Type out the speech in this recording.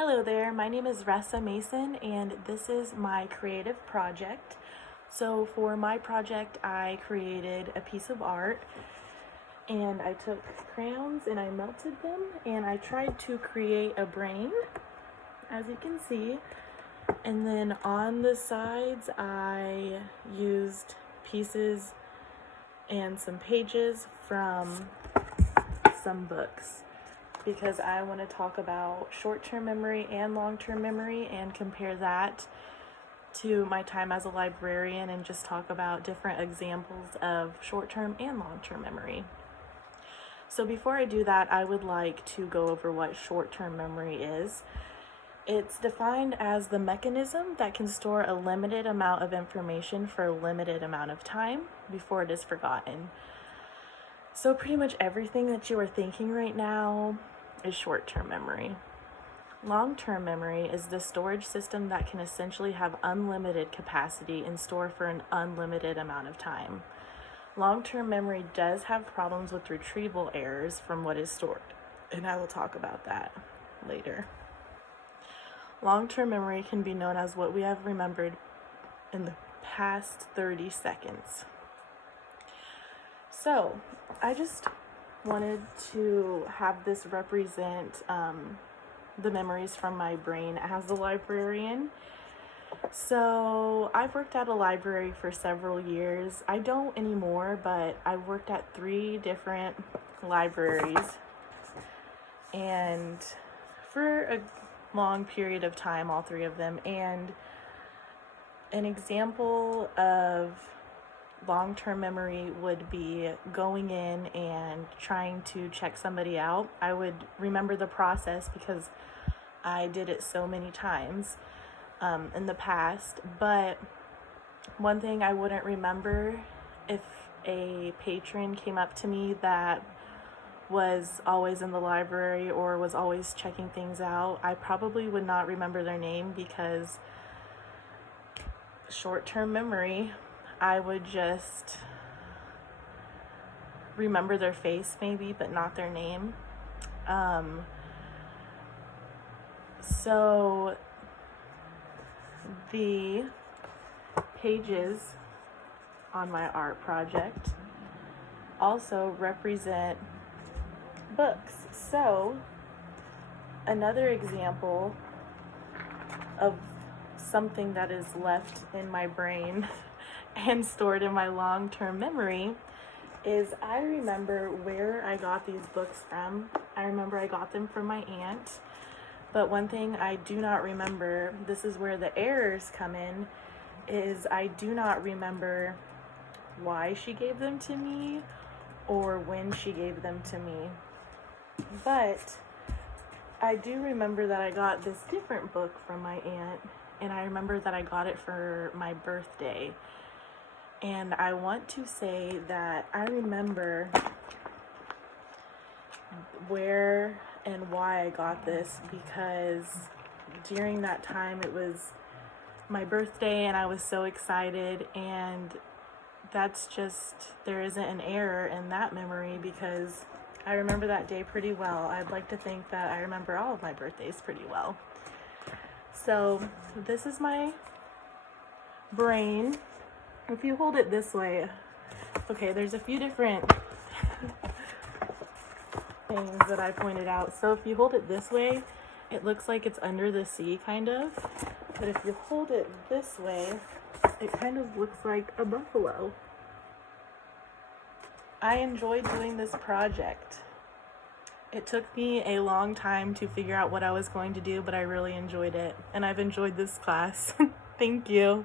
Hello there, my name is Ressa Mason and this is my creative project. So for my project I created a piece of art and I took crayons and I melted them and I tried to create a brain, as you can see, and then on the sides I used pieces and some pages from some books, because I want to talk about short-term memory and long-term memory and compare that to my time as a librarian and just talk about different examples of short-term and long-term memory. So before I do that, I would like to go over what short-term memory is. It's defined as the mechanism that can store a limited amount of information for a limited amount of time before it is forgotten. So pretty much everything that you are thinking right now is short-term memory. Long-term memory is the storage system that can essentially have unlimited capacity and store for an unlimited amount of time. Long-term memory does have problems with retrieval errors from what is stored, and I will talk about that later. Long-term memory can be known as what we have remembered in the past 30 seconds. So I just wanted to have this represent the memories from my brain as a librarian. So I've worked at a library for several years. I don't anymore, but I worked at 3 different libraries and for a long period of time, all 3 of them. And an example of long-term memory would be going in and trying to check somebody out. I would remember the process because I did it so many times in the past, but one thing I wouldn't remember, if a patron came up to me that was always in the library or was always checking things out, I probably would not remember their name because short-term memory, I would just remember their face maybe, but not their name. So the pages on my art project also represent books. So another example of something that is left in my brain and stored in my long-term memory is I remember where I got these books from. I remember I got them from my aunt, but one thing I do not remember, this is where the errors come in, is I do not remember why she gave them to me or when she gave them to me. But I do remember that I got this different book from my aunt, and I remember that I got it for my birthday. And I want to say that I remember where and why I got this, because during that time it was my birthday and I was so excited, and that's just, there isn't an error in that memory because I remember that day pretty well. I'd like to think that I remember all of my birthdays pretty well. So this is my brain. If you hold it this way, okay, there's a few different things that I pointed out. So if you hold it this way, it looks like it's under the sea, kind of. But if you hold it this way, it kind of looks like a buffalo. I enjoyed doing this project. It took me a long time to figure out what I was going to do, but I really enjoyed it. And I've enjoyed this class. Thank you.